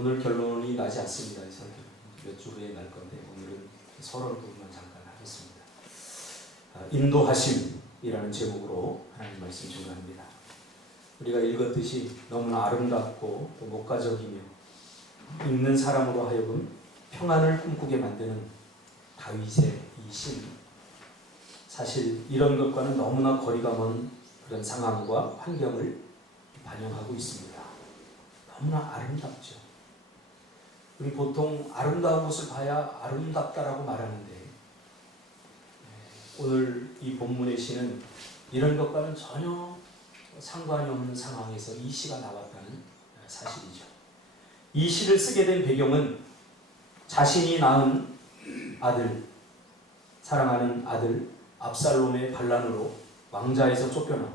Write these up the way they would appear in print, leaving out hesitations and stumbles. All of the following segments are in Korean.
오늘 결론이 나지 않습니다. 이 설교 몇 주 후에 날 건데 오늘은 서론 부분만 잠깐 하겠습니다. 인도하심이라는 제목으로 하나님 말씀 증거합니다. 우리가 읽었듯이 너무나 아름답고 또 목가적이며 읽는 사람으로 하여금 평안을 꿈꾸게 만드는 다윗의 이 신, 사실 이런 것과는 너무나 거리가 먼 그런 상황과 환경을 반영하고 있습니다. 너무나 아름답죠. 우리 보통 아름다운 것을 봐야 아름답다라고 말하는데 오늘 이 본문의 시는 이런 것과는 전혀 상관이 없는 상황에서 이 시가 나왔다는 사실이죠. 이 시를 쓰게 된 배경은 자신이 낳은 아들, 사랑하는 아들 압살롬의 반란으로 왕자에서 쫓겨나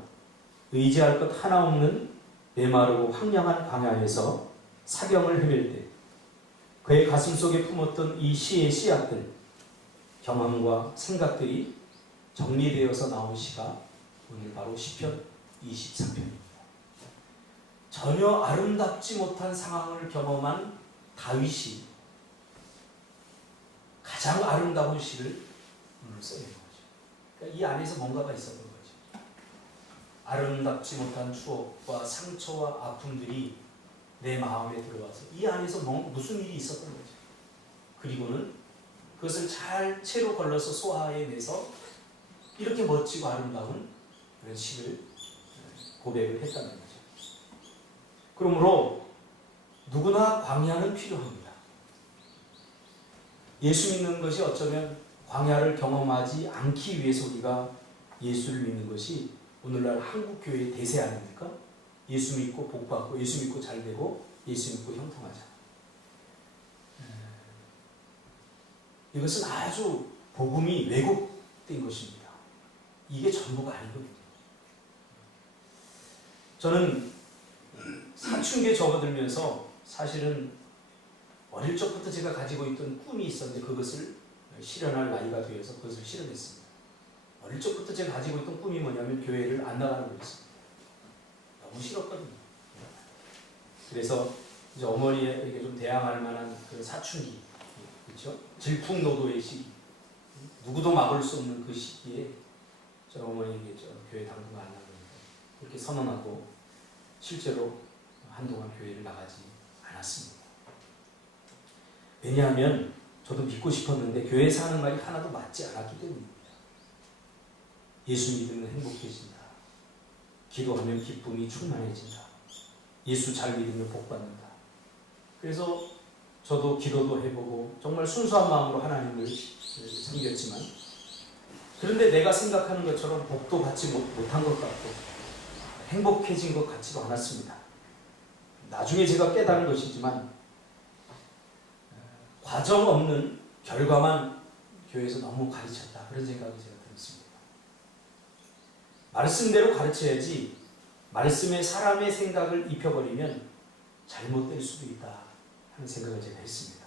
의지할 것 하나 없는 메마르고 황량한 광야에서 사경을 헤맬 때 그의 가슴속에 품었던 이 시의 씨앗들, 경험과 생각들이 정리되어서 나온 시가 오늘 바로 시편 23편입니다. 전혀 아름답지 못한 상황을 경험한 다윗이 가장 아름다운 시를 오늘 써낸 거죠. 그러니까 이 안에서 뭔가가 있었던 거죠. 아름답지 못한 추억과 상처와 아픔들이 내 마음에 들어와서 이 안에서 무슨 일이 있었던 거죠. 그리고는 그것을 잘 채로 걸러서 소화해내서 이렇게 멋지고 아름다운 그런 시를 고백을 했다는 거죠. 그러므로 누구나 광야는 필요합니다. 예수 믿는 것이 어쩌면 광야를 경험하지 않기 위해서 우리가 예수를 믿는 것이 오늘날 한국교회의 대세 아닙니까? 예수 믿고 복받고 예수 믿고 잘되고 예수 믿고 형통하자. 이것은 아주 복음이 왜곡된 것입니다. 이게 전부가 아니거든요. 저는 사춘기에 접어들면서 사실은 어릴 적부터 제가 가지고 있던 꿈이 있었는데 그것을 실현할 나이가 되어서 그것을 실현했습니다. 어릴 적부터 제가 가지고 있던 꿈이 뭐냐면 교회를 안 나가는 거였습니다. 너무 싫었거든요. 그래서 이제 어머니에게 좀 대항할 만한 그 사춘기, 그렇죠? 질풍노도의 시기, 누구도 막을 수 없는 그 시기에 저 어머니에게 교회 당분간 안 나갑니다. 그렇게 선언하고 실제로 한동안 교회를 나가지 않았습니다. 왜냐하면 저도 믿고 싶었는데 교회에서 하는 말이 하나도 맞지 않았기 때문입니다. 예수 믿으면 행복해진다. 기도하면 기쁨이 충만해진다. 예수 잘 믿으면 복받는다. 그래서 저도 기도도 해보고 정말 순수한 마음으로 하나님을 섬겼지만 그런데 내가 생각하는 것처럼 복도 받지 못한 것 같고 행복해진 것 같지도 않았습니다. 나중에 제가 깨달은 것이지만 과정 없는 결과만 교회에서 너무 가르쳤다. 그런 생각이 제가 들었습니다. 말씀대로 가르쳐야지 말씀에 사람의 생각을 입혀버리면 잘못될 수도 있다 하는 생각을 제가 했습니다.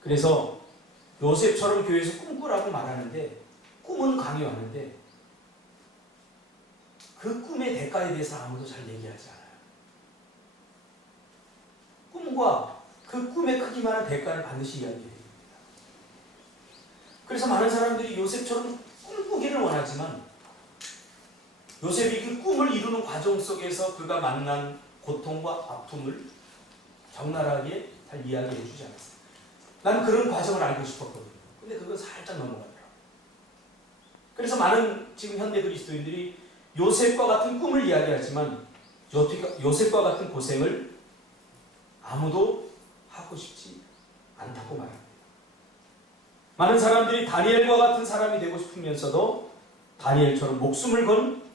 그래서 요셉처럼 교회에서 꿈꾸라고 말하는데 꿈은 강요하는데 그 꿈의 대가에 대해서 아무도 잘 얘기하지 않아요. 꿈과 그 꿈의 크기만한 대가를 반드시 이야기해야 됩니다. 그래서 많은 사람들이 요셉처럼 꿈꾸기를 원하지만 요셉이 그 꿈을 이루는 과정 속에서 그가 만난 고통과 아픔을 적나라하게 잘 이야기해 주지 않았어요. 나는 그런 과정을 알고 싶었거든요. 근데 그거 살짝 넘어가더라고요. 그래서 많은 지금 현대 그리스도인들이 요셉과 같은 꿈을 이야기하지만 요셉과 같은 고생을 아무도 하고 싶지 않다고 말합니다. 많은 사람들이 다니엘과 같은 사람이 되고 싶으면서도 다니엘처럼 목숨을 건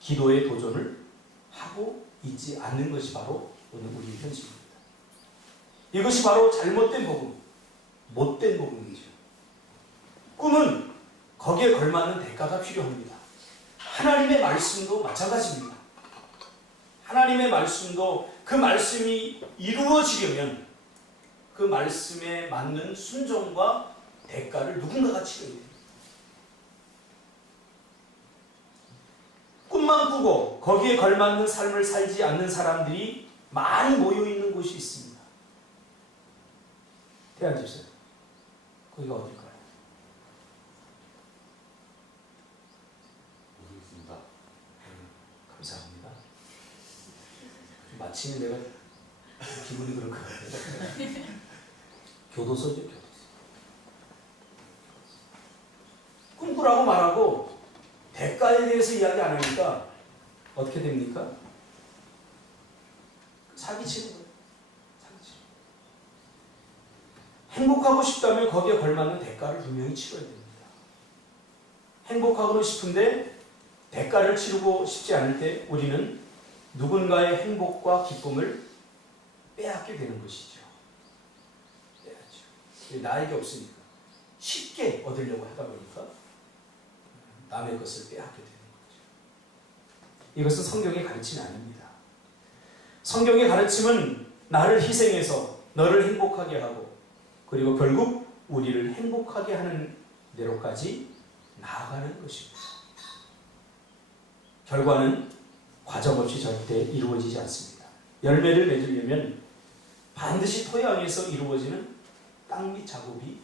기도의 도전을 하고 있지 않는 것이 바로 오늘 우리의 현실입니다. 이것이 바로 잘못된 복음, 못된 복음이죠. 꿈은 거기에 걸맞는 대가가 필요합니다. 하나님의 말씀도 마찬가지입니다. 하나님의 말씀도 그 말씀이 이루어지려면 그 말씀에 맞는 순종과 대가를 누군가가 치러야 됩니다. 꿈만 꾸고 거기에 걸맞는 삶을 살지 않는 사람들이 많이 모여있는 곳이 있습니다. 대한 집사님, 거기가 어딜까요? 모르겠습니다. 감사합니다. 마침 내가 기분이 그럴 것 같아요. 교도소죠, 교도소. 꿈꾸라고 말하고 대가에 대해서 이야기 안 하니까 어떻게 됩니까? 사기치는 거예요. 사기치는 거예요. 행복하고 싶다면 거기에 걸맞는 대가를 분명히 치러야 됩니다. 행복하고 싶은데 대가를 치르고 싶지 않을 때 우리는 누군가의 행복과 기쁨을 빼앗게 되는 것이죠. 빼앗죠. 나에게 없으니까 쉽게 얻으려고 하다 보니까 남의 것을 빼앗게 되는 거죠. 이것은 성경의 가르침이 아닙니다. 성경의 가르침은 나를 희생해서 너를 행복하게 하고 그리고 결국 우리를 행복하게 하는 대로까지 나아가는 것입니다. 결과는 과정 없이 절대 이루어지지 않습니다. 열매를 맺으려면 반드시 토양에서 이루어지는 땅 밑 작업이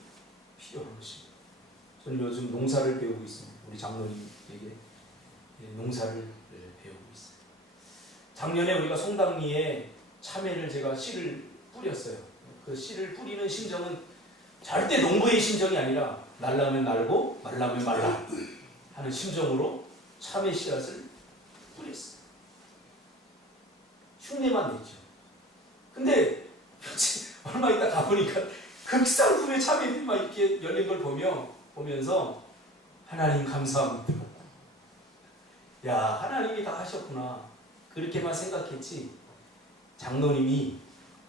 필요한 것입니다. 저는 요즘 농사를 배우고 있습니다. 우리 장로님에게 농사를 배우고 있어요. 작년에 우리가 송당리에 참외를 제가 씨를 뿌렸어요. 그 씨를 뿌리는 심정은 절대 농부의 심정이 아니라 날라면 날고 말라면 말라 하는 심정으로 참외 씨앗을 뿌렸어요. 흉내만 냈죠. 근데 얼마 있다 가보니까 극상품의 참외들이 막 이렇게 열린 걸 보면서 하나님 감사합니다. 야, 하나님이 다 하셨구나. 그렇게만 생각했지 장로님이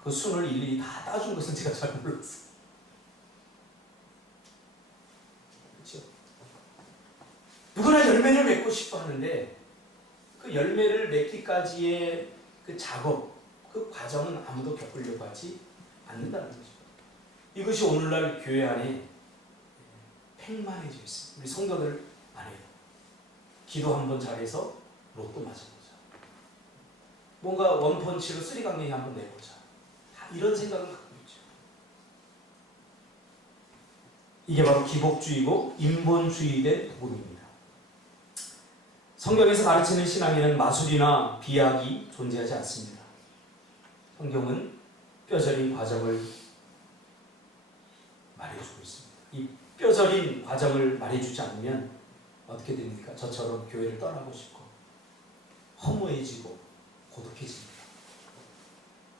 그 순을 일일이 다 따준 것은 제가 잘 몰랐어요. 그렇죠? 누구나 열매를 맺고 싶어 하는데 그 열매를 맺기까지의 그 작업, 그 과정은 아무도 겪으려고 하지 않는다는 거죠. 이것이 오늘날 교회 안에 팽만해져 있습니다. 우리 성도들 안에 기도 한번 잘해서 로또 맞아보자. 뭔가 원펀치로 쓰리강냉이 한번 내보자. 다 이런 생각을 갖고 있죠. 이게 바로 기복주의고 인본주의의 복음입니다. 성경에서 가르치는 신앙에는 마술이나 비약이 존재하지 않습니다. 성경은 뼈저린 과정을 말해주고 있습니다. 이 뼈저린 과정을 말해주지 않으면 어떻게 됩니까? 저처럼 교회를 떠나고 싶고 허무해지고 고독해집니다.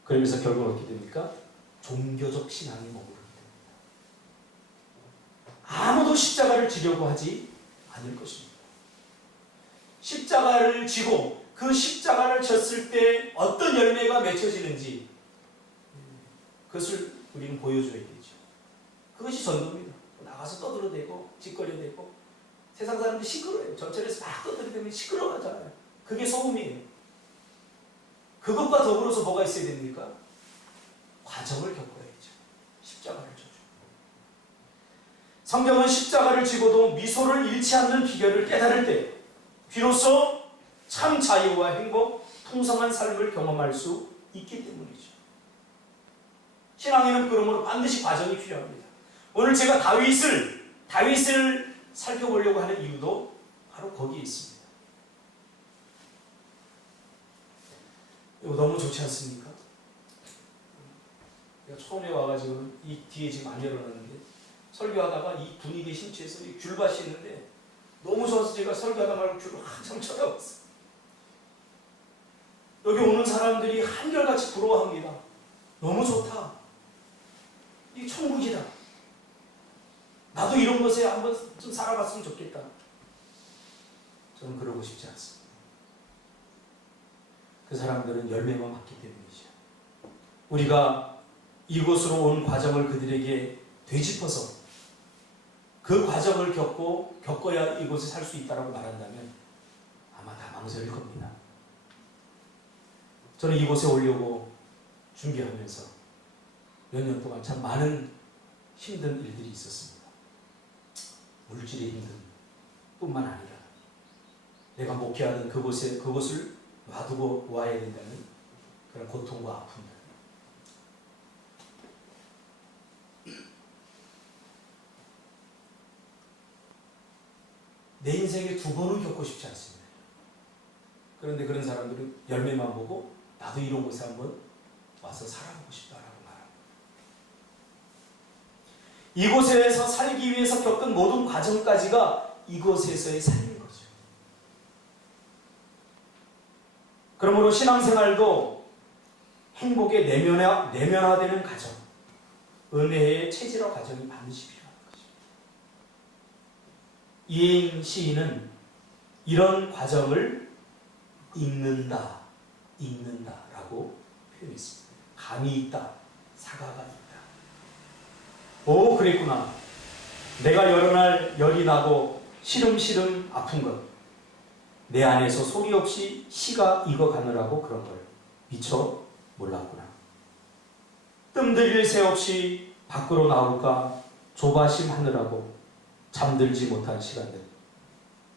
그러면서 결국 어떻게 됩니까? 종교적 신앙이 머무르게 됩니다. 아무도 십자가를 지려고 하지 않을 것입니다. 십자가를 지고 그 십자가를 졌을 때 어떤 열매가 맺혀지는지 그것을 우리는 보여줘야 되죠. 그것이 전도입니다. 나가서 떠들어대고 짓거려대고 세상 사람들이 시끄러워요. 전철에서 막 떠들어대면 시끄러워하잖아요. 그게 소음이에요. 그것과 더불어서 뭐가 있어야 됩니까? 과정을 겪어야죠. 십자가를 져줘. 성경은 십자가를 지고도 미소를 잃지 않는 비결을 깨달을 때 비로소 참 자유와 행복, 풍성한 삶을 경험할 수 있기 때문이죠. 신앙에는 그러므로 반드시 과정이 필요합니다. 오늘 제가 다윗을 살펴보려고 하는 이유도 바로 거기에 있습니다. 이거 너무 좋지 않습니까? 내가 처음에 와가지고 이 뒤에 지금 안 열어놨는데 설교하다가 이 분위기에 심취해서 이 귤밭이 있는데 너무 좋아서 제가 설교하다 말고 귤을 한참 쳐다봤어요. 여기 오는 사람들이 한결같이 부러워합니다. 너무 좋다. 이 천국이다. 나도 이런 곳에 한번 좀 살아봤으면 좋겠다. 저는 그러고 싶지 않습니다. 그 사람들은 열매만 받기 때문이죠. 우리가 이곳으로 온 과정을 그들에게 되짚어서 그 과정을 겪어야 이곳에 살 수 있다고 말한다면 아마 다 망설일 겁니다. 저는 이곳에 오려고 준비하면서 몇 년 동안 참 많은 힘든 일들이 있었습니다. 물질의 힘든 뿐만 아니라 내가 목회하던 그곳을 놔두고 와야 된다는 그런 고통과 아픔들. 내 인생에 두 번은 겪고 싶지 않습니다. 그런데 그런 사람들은 열매만 보고 나도 이런 곳에 한번 와서 살아보고 싶다라고 말합니다. 이곳에서 살기 위해서 겪은 모든 과정까지가 이곳에서의 삶인 거죠. 그러므로 신앙생활도 행복의 내면화되는 과정, 은혜의 체질화 과정이 반드시 필요한 거죠. 이혜인 시인은 이런 과정을 읽는다라고 표현했습니다. 감이 있다, 사과가 있다. 오, 그랬구나. 내가 여러 날 열이 나고 시름시름 아픈 것, 내 안에서 소리 없이 씨가 익어가느라고 그런 걸 미처 몰랐구나. 뜸들일 새 없이 밖으로 나올까 조바심하느라고 잠들지 못한 시간들.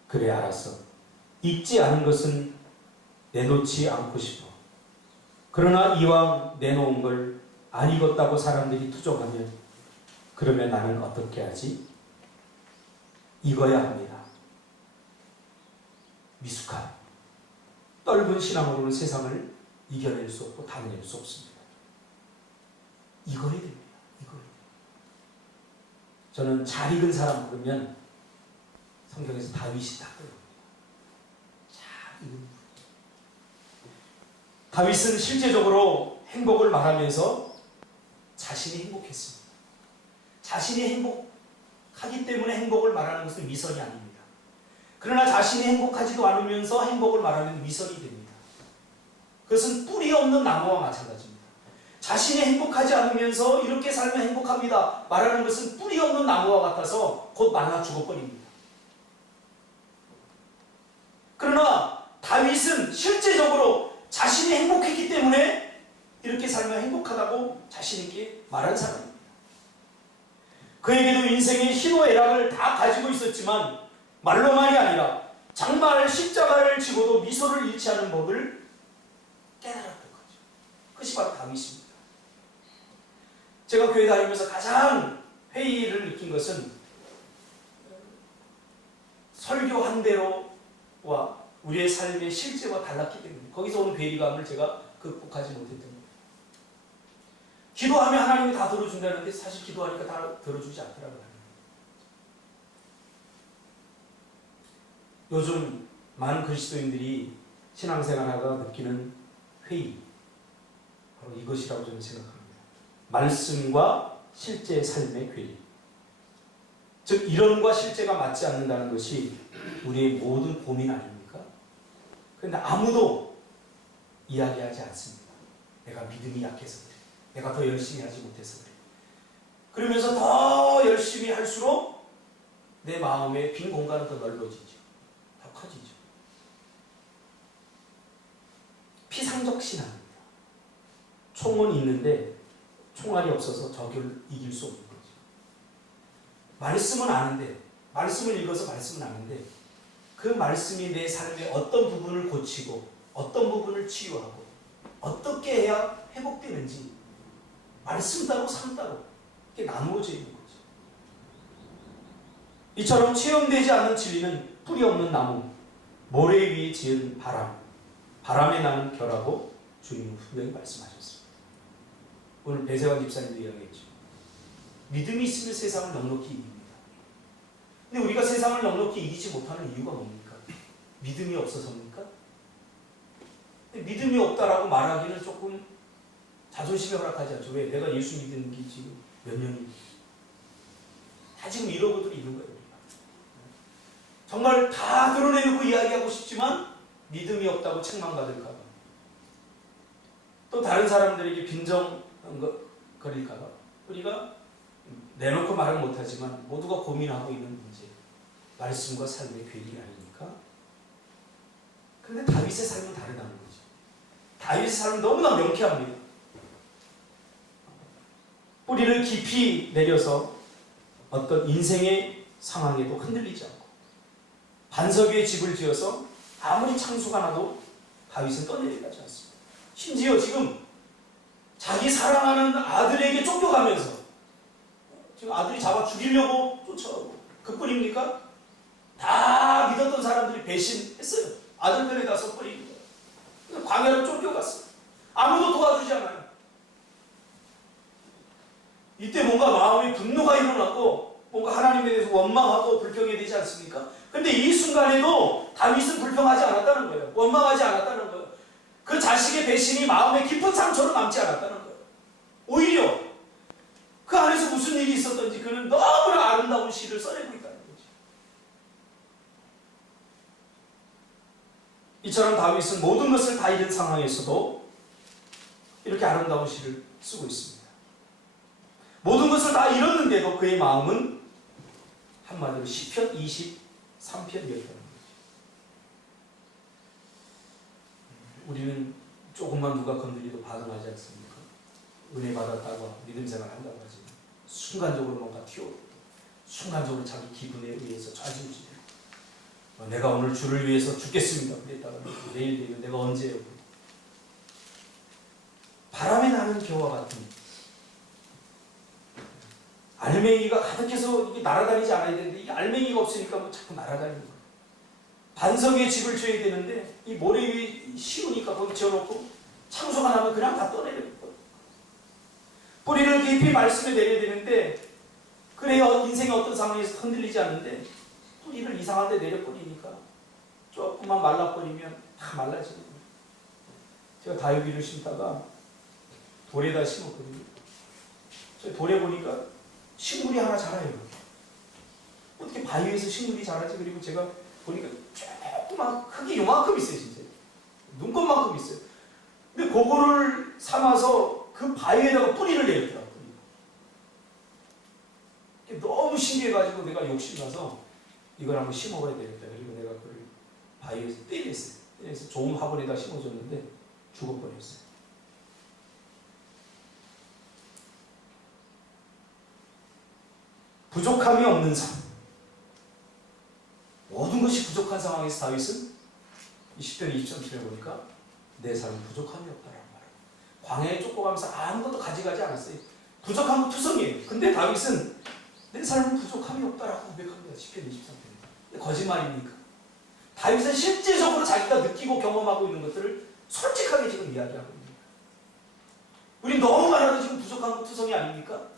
그래, 알았어. 익지 않은 것은 내놓지 않고 싶어. 그러나 이왕 내놓은 걸 안 익었다고 사람들이 투정하면 그러면 나는 어떻게 하지? 익어야 합니다. 미숙한 떫은 신앙으로는 세상을 이겨낼 수 없고 다뤄낼 수 없습니다. 익어야 됩니다. 익어야 됩니다. 저는 잘 익은 사람 그러면 성경에서 다윗이 딱 그래요. 잘 익은 분. 다윗은 실제적으로 행복을 말하면서 자신이 행복했습니다. 자신이 행복하기 때문에 행복을 말하는 것은 미선이 아닙니다. 그러나 자신이 행복하지도 않으면서 행복을 말하면 미선이 됩니다. 그것은 뿌리 없는 나무와 마찬가지입니다. 자신이 행복하지 않으면서 이렇게 살면 행복합니다 말하는 것은 뿌리 없는 나무와 같아서 곧 말라 죽어버립니다. 그러나 다윗은 실제적으로 자신이 행복했기 때문에 이렇게 살면 행복하다고 자신있게 말한 사람입니다. 그에게도 인생의 희노애락을 다 가지고 있었지만 말로만이 아니라 정말 십자가를 지고도 미소를 잃지 않은 법을 깨달았던 거죠. 그것이 바로 다윗입니다. 제가 교회 다니면서 가장 회의를 느낀 것은 설교 한 대로와 우리의 삶의 실제와 달랐기 때문에 거기서 오는 괴리감을 제가 극복하지 못했던 거예요. 기도하면 하나님이 다 들어준다는데 사실 기도하니까 다 들어주지 않더라고요. 요즘 많은 그리스도인들이 신앙생활하다가 느끼는 회의, 바로 이것이라고 저는 생각합니다. 말씀과 실제 삶의 괴리. 즉 이론과 실제가 맞지 않는다는 것이 우리의 모든 고민 아닙니까? 그런데 아무도 이야기하지 않습니다. 내가 믿음이 약해서 그래. 내가 더 열심히 하지 못해서 그래. 그러면서 더 열심히 할수록 내 마음의 빈 공간은 더 넓어지죠. 더 커지죠. 피상적 신앙입니다. 총은 있는데 총알이 없어서 적을 이길 수 없는 거죠. 말씀은 아는데, 말씀을 읽어서 말씀은 아는데 그 말씀이 내 삶의 어떤 부분을 고치고 어떤 부분을 치유하고 어떻게 해야 회복되는지 말씀 따로 삶 따로 이렇게 나누어져 있는 거죠. 이처럼 체험되지 않는 진리는 뿌리 없는 나무, 모래 위에 지은 바람에 나는 결하고 주님은 분명히 말씀하셨습니다. 오늘 배세환 집사님도 이야기했죠. 믿음이 있으면 세상을 넉넉히 이깁니다. 근데 우리가 세상을 넉넉히 이기지 못하는 이유가 뭡니까? 믿음이 없어서입니까? 믿음이 없다라고 말하기는 조금 자존심에 허락하지 않죠. 왜? 내가 예수 믿는 게 지금 몇 년이 다 지금 이러고도 있는 거예요. 우리가. 정말 다 드러내놓고 이야기하고 싶지만 믿음이 없다고 책망받을까 봐. 또 다른 사람들에게 빈정거릴까 봐. 우리가 내놓고 말은 못하지만 모두가 고민하고 있는 문제. 말씀과 삶의 괴리 아닙니까? 그런데 다윗의 삶은 다르다는 거죠. 다윗의 삶은 너무나 명쾌합니다. 뿌리를 깊이 내려서 어떤 인생의 상황에도 흔들리지 않고 반석 위에 집을 지어서 아무리 창수가 나도 다윗은 떠내려가지 않습니다. 심지어 지금 자기 사랑하는 아들에게 쫓겨가면서 지금 아들이 잡아 죽이려고 쫓아오고 그뿐입니까? 다 믿었던 사람들이 배신했어요. 아들 편에다 써버리는 거예요. 광야로 쫓겨갔어요. 아무도 도와주지 않아요. 이때 뭔가 마음의 분노가 일어나고 뭔가 하나님에 대해서 원망하고 불평이 되지 않습니까? 근데 이 순간에도 다윗은 불평하지 않았다는 거예요. 원망하지 않았다는 거예요. 그 자식의 배신이 마음에 깊은 상처로 남지 않았다는 거예요. 오히려 그 안에서 무슨 일이 있었던지 그는 너무나 아름다운 시를 써내고 있다는 거죠. 이처럼 다윗은 모든 것을 다 잃은 상황에서도 이렇게 아름다운 시를 쓰고 있습니다. 모든 것을 다 잃었는데도 그의 마음은 한마디로 시편 23편이었다는 거죠. 우리는 조금만 누가 건드리도 반응하지 않습니까? 은혜 받았다고 믿음 생활 한다고 하지만 순간적으로 뭔가 튀어오르고 순간적으로 자기 기분에 의해서 좌지우지되고 내가 오늘 주를 위해서 죽겠습니다. 그랬다가 내일 되면 내가 언제요? 바람에 나는 겨와 같은 알맹이가 가득해서 이게 날아다니지 않아야 되는데 이 알맹이가 없으니까 뭐 자꾸 날아다니는 거예요. 반석 위에 집을 지어야 되는데 이 모래 위에 쉬우니까 거기 지어놓고 창수가 나면 그냥 다 떠내려요. 뿌리를 깊이 말씀에 내려야 되는데 그래야 인생의 어떤 상황에서 흔들리지 않는데 뿌리를 이상한 데 내려버리니까 조금만 말라버리면 다 말라지는 거예요. 제가 다육이를 심다가 돌에다 심었거든요. 저 돌에 보니까 식물이 하나 자라요. 어떻게 바위에서 식물이 자라지? 그리고 제가 보니까 조그만 크기 요만큼 있어요. 진짜 눈곱만큼 있어요. 근데 그거를 삼아서 그 바위에다가 뿌리를 내렸더라고요. 너무 신기해가지고 내가 욕심나서 이걸 한번 심어봐야 되겠다. 그리고 내가 그걸 바위에서 때렸어요. 그래서 좋은 화분에다 심어줬는데 죽어버렸어요. 부족함이 없는 삶. 모든 것이 부족한 상황에서 다윗은 20편 23절에 보니까 내 삶은 부족함이 없다라는 말이에요. 광야에 쫓겨가면서 아무것도 가져가지 않았어요. 부족한 건 투성이에요. 근데 다윗은 내 삶은 부족함이 없다라고 고백합니다. 10편 23편에. 거짓말입니까? 다윗은 실제적으로 자기가 느끼고 경험하고 있는 것들을 솔직하게 지금 이야기하고 있습니다. 우리 너무 많아도 지금 부족한 건 투성이 아닙니까?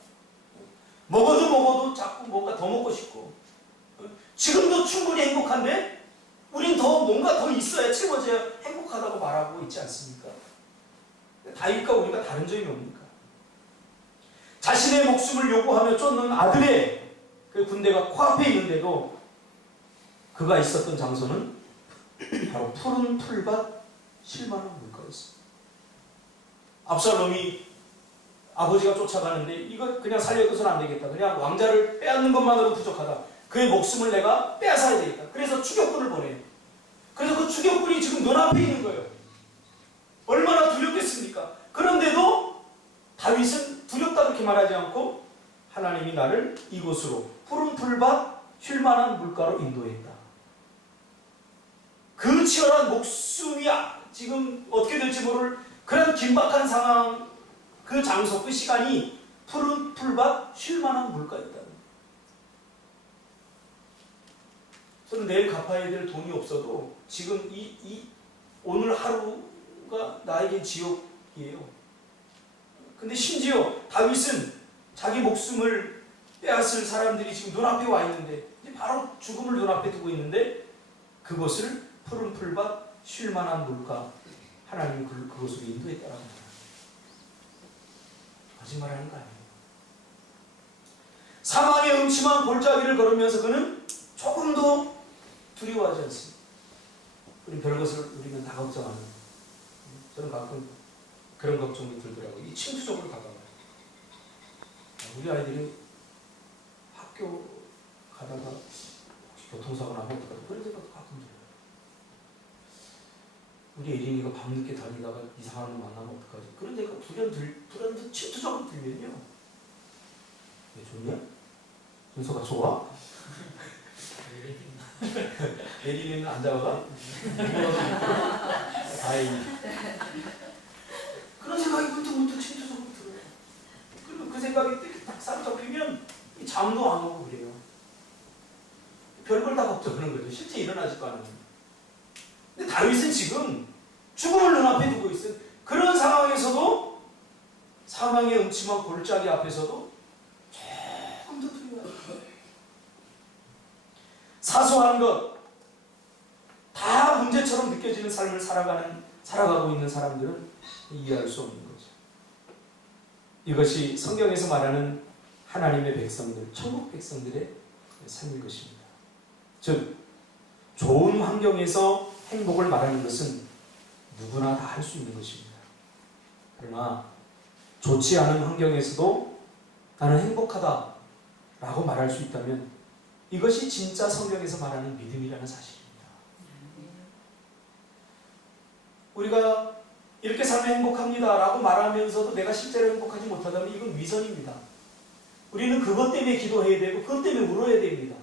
먹어도 자꾸 뭔가 더 먹고 싶고 지금도 충분히 행복한데 우린 더 뭔가 더 있어야 채워져야 행복하다고 말하고 있지 않습니까? 다윗과 우리가 다른 점이 뭡니까? 자신의 목숨을 요구하며 쫓는 아들의 그 군대가 코앞에 있는데도 그가 있었던 장소는 바로 푸른 풀밭 실만한 물가였습니다. 압살롬이 아버지가 쫓아가는데 이거 그냥 살려둬서는 안 되겠다. 그냥 왕자를 빼앗는 것만으로 부족하다. 그의 목숨을 내가 빼앗아야 되겠다. 그래서 추격군을 보내요. 그래서 그 추격군이 지금 눈앞에 있는 거예요. 얼마나 두렵겠습니까? 그런데도 다윗은 두렵다 그렇게 말하지 않고 하나님이 나를 이곳으로 푸른 풀밭 쉴만한 물가로 인도했다. 그 치열한 목숨이 지금 어떻게 될지 모를 그런 긴박한 상황, 그 장소, 그 시간이 푸른 풀밭 쉴만한 물가였다. 저는 내일 갚아야 될 돈이 없어도 지금 오늘 하루가 나에게 지옥이에요. 근데 심지어 다윗은 자기 목숨을 빼앗을 사람들이 지금 눈앞에 와 있는데 바로 죽음을 눈앞에 두고 있는데 그것을 푸른 풀밭 쉴만한 물가 하나님이 그것으로 인도했다라는 거예요. 거짓말하는 거 아니에요. 사망의 음침한 골짜기를 걸으면서 그는 조금도 두려워하지 않습니다. 우리 별것을 우리는 다 걱정하는. 저는 가끔 그런 걱정이 들더라고요. 이 침투적으로 다가와요. 우리 아이들이 학교 가다가 혹시 교통사고 나면 어떡하지? 그런 생각도 가끔 들어요. 우리 예린이가 밤늦게 다니다가 이상한 놈 만나면 어떡하지? 그런 생각 불현듯 침투적으로 들면요. 왜 좋냐? 준서가 좋아? 예린이는 안 잡아가? 다행히. 그런 생각이 문득 침투적으로 들어요. 그리고 그 생각이 딱 사로잡히면 잠도 안 오고 그래요. 별걸 다 걱정하는 지금 죽음을 눈앞에 두고 있어요. 그런 상황에서도 사망의 음침한 골짜기 앞에서도 조금 더 두려워요. 사소한 것 다 문제처럼 느껴지는 삶을 살아가고 있는 사람들은 이해할 수 없는 거죠. 이것이 성경에서 말하는 하나님의 백성들, 천국 백성들의 삶일 것입니다. 즉 좋은 환경에서 행복을 말하는 것은 누구나 다 할 수 있는 것입니다. 그러나 좋지 않은 환경에서도 나는 행복하다라고 말할 수 있다면 이것이 진짜 성경에서 말하는 믿음이라는 사실입니다. 우리가 이렇게 살면 행복합니다라고 말하면서도 내가 실제로 행복하지 못하다면 이건 위선입니다. 우리는 그것 때문에 기도해야 되고 그것 때문에 울어야 됩니다.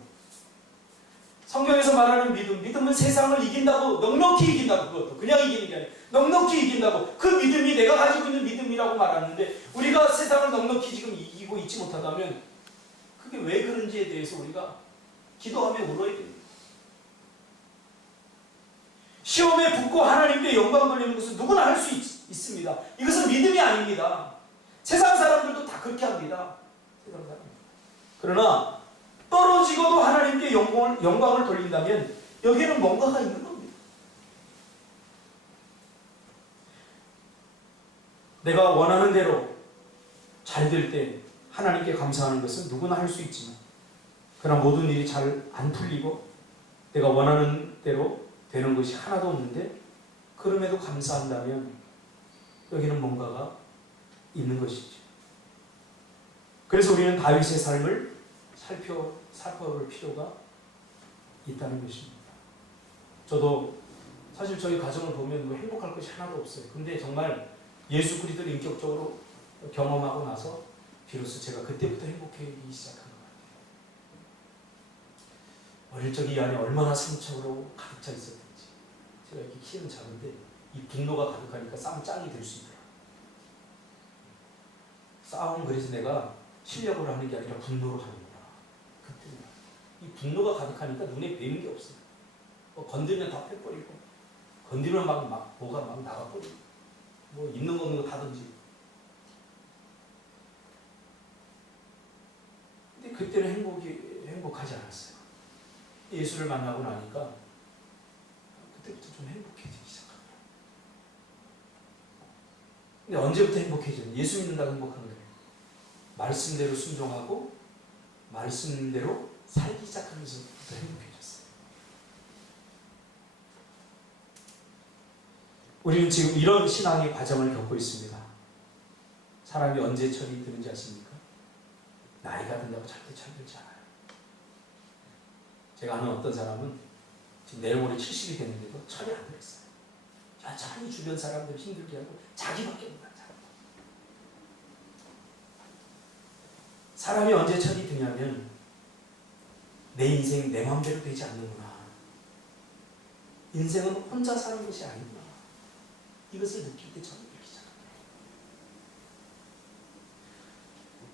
성경에서 말하는 믿음은 세상을 이긴다고, 넉넉히 이긴다고, 그것도 그냥 이기는 게 아니라 넉넉히 이긴다고, 그 믿음이 내가 가지고 있는 믿음이라고 말하는데 우리가 세상을 넉넉히 지금 이기고 있지 못하다면 그게 왜 그런지에 대해서 우리가 기도하며 울어야 됩니다. 시험에 붙고 하나님께 영광 돌리는 것은 누구나 할 수 있습니다. 이것은 믿음이 아닙니다. 세상 사람들도 다 그렇게 합니다. 세상 사람. 그러나 떨어지고도 하나님께 영광을 돌린다면 여기에는 뭔가가 있는 겁니다. 내가 원하는 대로 잘 될 때 하나님께 감사하는 것은 누구나 할 수 있지만, 그러나 모든 일이 잘 안 풀리고 내가 원하는 대로 되는 것이 하나도 없는데 그럼에도 감사한다면 여기는 뭔가가 있는 것이죠. 그래서 우리는 다윗의 삶을 살펴볼 필요가 있다는 것입니다. 저도 사실 저희 가정을 보면 뭐 행복할 것이 하나도 없어요. 근데 정말 예수 그리스도를 인격적으로 경험하고 나서 비로소 제가 그때부터 행복해지기 시작한 것 같아요. 어릴 적 이 안에 얼마나 상처로 가득 차 있었던지. 제가 이렇게 키는 작은데 이 분노가 가득하니까 싸움 짱이 될 수 있더라고요. 싸움은 그래서 내가 실력으로 하는 게 아니라 분노로 하는구나. 그때는 이 분노가 가득하니까 눈에 뵈는 게 없어요. 건들면 다 패버리고, 건들면 뭐가 막 나가버리고, 뭐 있는 거 없는 거 다 던지고. 근데 그때는 행복하지 않았어요. 예수를 만나고 나니까 그때부터 좀 행복해지기 시작합니다. 근데 언제부터 행복해지는? 예수 믿는다고 행복한 거예요. 말씀대로 순종하고 말씀대로 살기 시작하면서부터 행복해졌어요. 우리는 지금 이런 신앙의 과정을 겪고 있습니다. 사람이 언제 철이 드는지 아십니까? 나이가 든다고 절대 철이 들지 않아요. 제가 아는 어떤 사람은 지금 내일 모레 70이 됐는데도 철이 안 들었어요. 여전히 주변 사람들을 힘들게 하고 자기밖에 못한 사람. 사람이 언제 철이 드냐면 내 인생 내 마음대로 되지 않는구나. 인생은 혼자 사는 것이 아니구나. 이것을 느낄 때 철이 들기 시작합니다.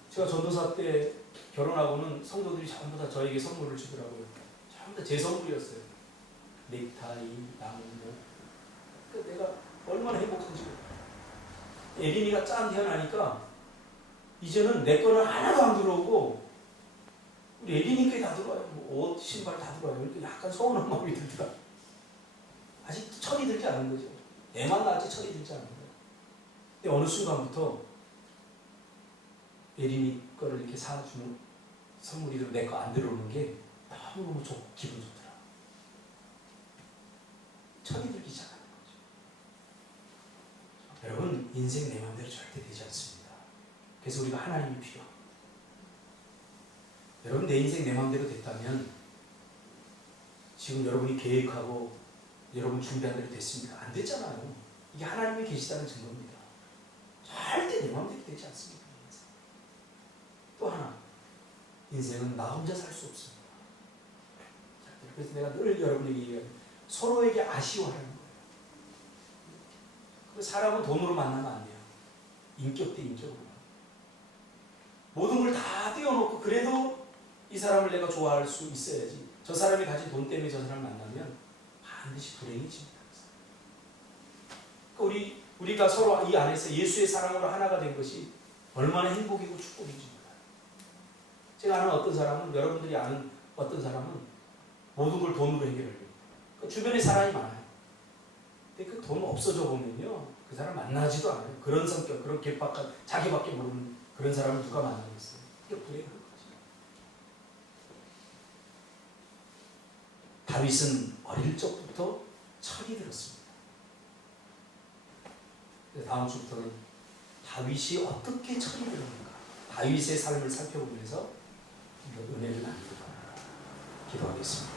제가 전도사 때 결혼하고는 성도들이 전부 다 저에게 선물을 주더라고요. 전부 다 제 선물이었어요. 넥타이, 나무. 내가 얼마나 행복한지. 에린이가 짠 태어나니까 이제는 내 거는 하나도 안 들어오고 우리 에린이 게 다 들어와요. 뭐 옷, 신발 다 들어와요. 약간 서운한 마음이 들더라. 아직 철이 들지 않은 거죠. 애만 낳았지 철이 들지 않은 거예요. 근데 어느 순간부터 에린이 거를 이렇게 사주는 선물이 내 거 안 들어오는 게 너무너무 기분 좋더라. 철이 들기 시작하는 거죠. 여러분, 인생 내 마음대로 절대 되지 않습니다. 그래서 우리가 하나님이 필요합니다. 여러분, 내 인생 내 마음대로 됐다면 지금 여러분이 계획하고 여러분 준비한 대로 됐습니까? 안 됐잖아요. 이게 하나님이 계시다는 증거입니다. 절대 내 마음대로 되지 않습니다. 또 하나, 인생은 나 혼자 살 수 없습니다. 그래서 내가 늘 여러분에게 얘기해요. 서로에게 아쉬워하는 거예요. 그리고 사람은 돈으로 만나면 안 돼요. 인격 대 인격으로. 모든 걸 다 떼어놓고 그래도 이 사람을 내가 좋아할 수 있어야지. 저 사람이 가진 돈 때문에 저 사람을 만나면 반드시 불행해집니다. 우리가 서로 이 안에서 예수의 사랑으로 하나가 된 것이 얼마나 행복이고 축복인지 몰라요. 제가 아는 어떤 사람은, 여러분들이 아는 어떤 사람은 모든 걸 돈으로 해결해요. 그 주변에 사람이 많아요. 근데 그 돈 없어져 보면요, 그 사람 만나지도 않아요. 그런 성격, 그런 개박한, 자기밖에 모르는 그런 사람을 누가 만나겠어요? 이게 불행한 거죠. 다윗은 어릴 적부터 철이 들었습니다. 다음 주부터는 다윗이 어떻게 철이 들었는가, 다윗의 삶을 살펴보면서 은혜를 나누고 기도하겠습니다.